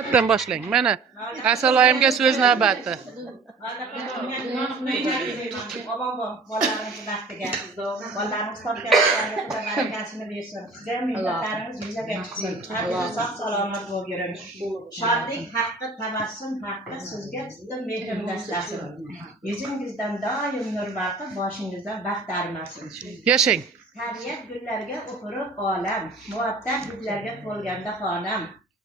Bittadan boshlang. Mana Asaloyimga so'z navbati. Shodlik haqqi tabassum haqqi sizga tutdim mehrim dashlasin. Yuzingizdan doim nur barqi, boshingizdan baxt arimasin. Yashang. Tabiat gullarga o'pirib olam, muattar gullarga to'lganda xonam.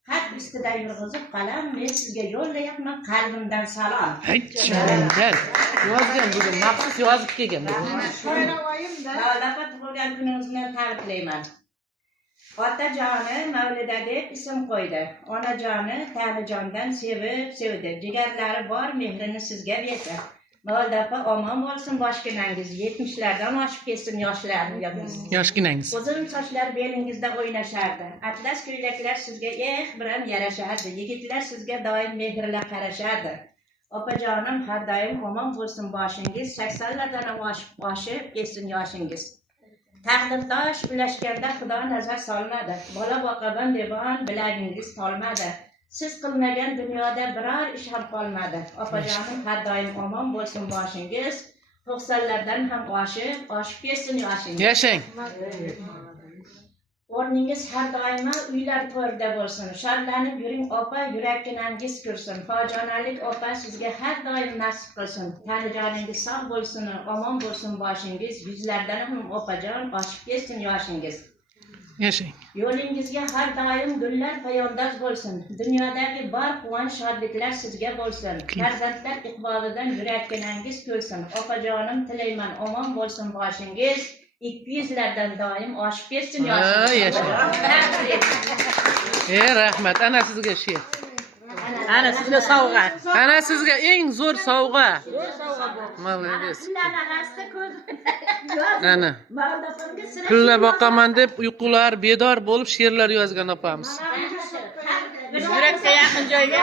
Xat ustida yurg'izib qalam, men sizga yo'llayapman qalbimdan salom. Aytchandan. Yozgan bugun maxsus yozib kelgan. Lola tug'ilgan kuningizni tabriklayman. Otajoni Mavlida deb ism qo'ydi. Onajoni Tanijondan sevdi. Jigarlari bor, mehrini sizga berdi. Mavlida omon bo'lsin boshginangiz, 70lardan oshib ketsin yoshlarimiz. Yoshginangiz. Uzun sochlar belingizda o'ynashardi. Atlas ko'ylaklar sizga bilan yarashardi. Yigitlar sizga doim mehrla qarashardi. Opajonim har doim omon bo'lsin boshingiz, 80lardan oshib ketsin yoshingiz. Taqdirdosh ulashganda Xudo nazar solmadi. Bola boqaban devon bilagingiz tolmadi. Siz qilmagan dunyoda biror ish ham qolmadi. Opajonim har doim omon bo'lsin boshingiz, 90lardan ham oshib ketsin yoshingiz. Yashang. O'rningiz har doim uylar to'rida bo'lsin. Shodlanib yuring opa, yurakkinangiz kursin. Fojonalik opa sizga har doim nasib qilsin. Tanijoningiz sog' bo'lsin, omon bo'lsin boshingiz, yuzlardan ham opajon oshib ketsin yoshingiz. Yashang. Yo'lingizga har doim gullar poyandoz bo'lsin. Dunyodagi bor quvonch shodliklar sizga bo'lsin. Farzandlar iqbolidan yurakkinangiz ko'rsin. Opajonim tilayman omon bo'lsin boshingiz. 200lardan doim oshib ketsin yoshingiz. Rahmat. Ana sizga she'r. Ana sizga sovg'a. Ana sizga eng zo'r sovg'a. Молодец. Ana. Pulla boqaman deb uyqular bedor bo'lib she'rlar yozgan opamiz. Yurakka yaqin joyga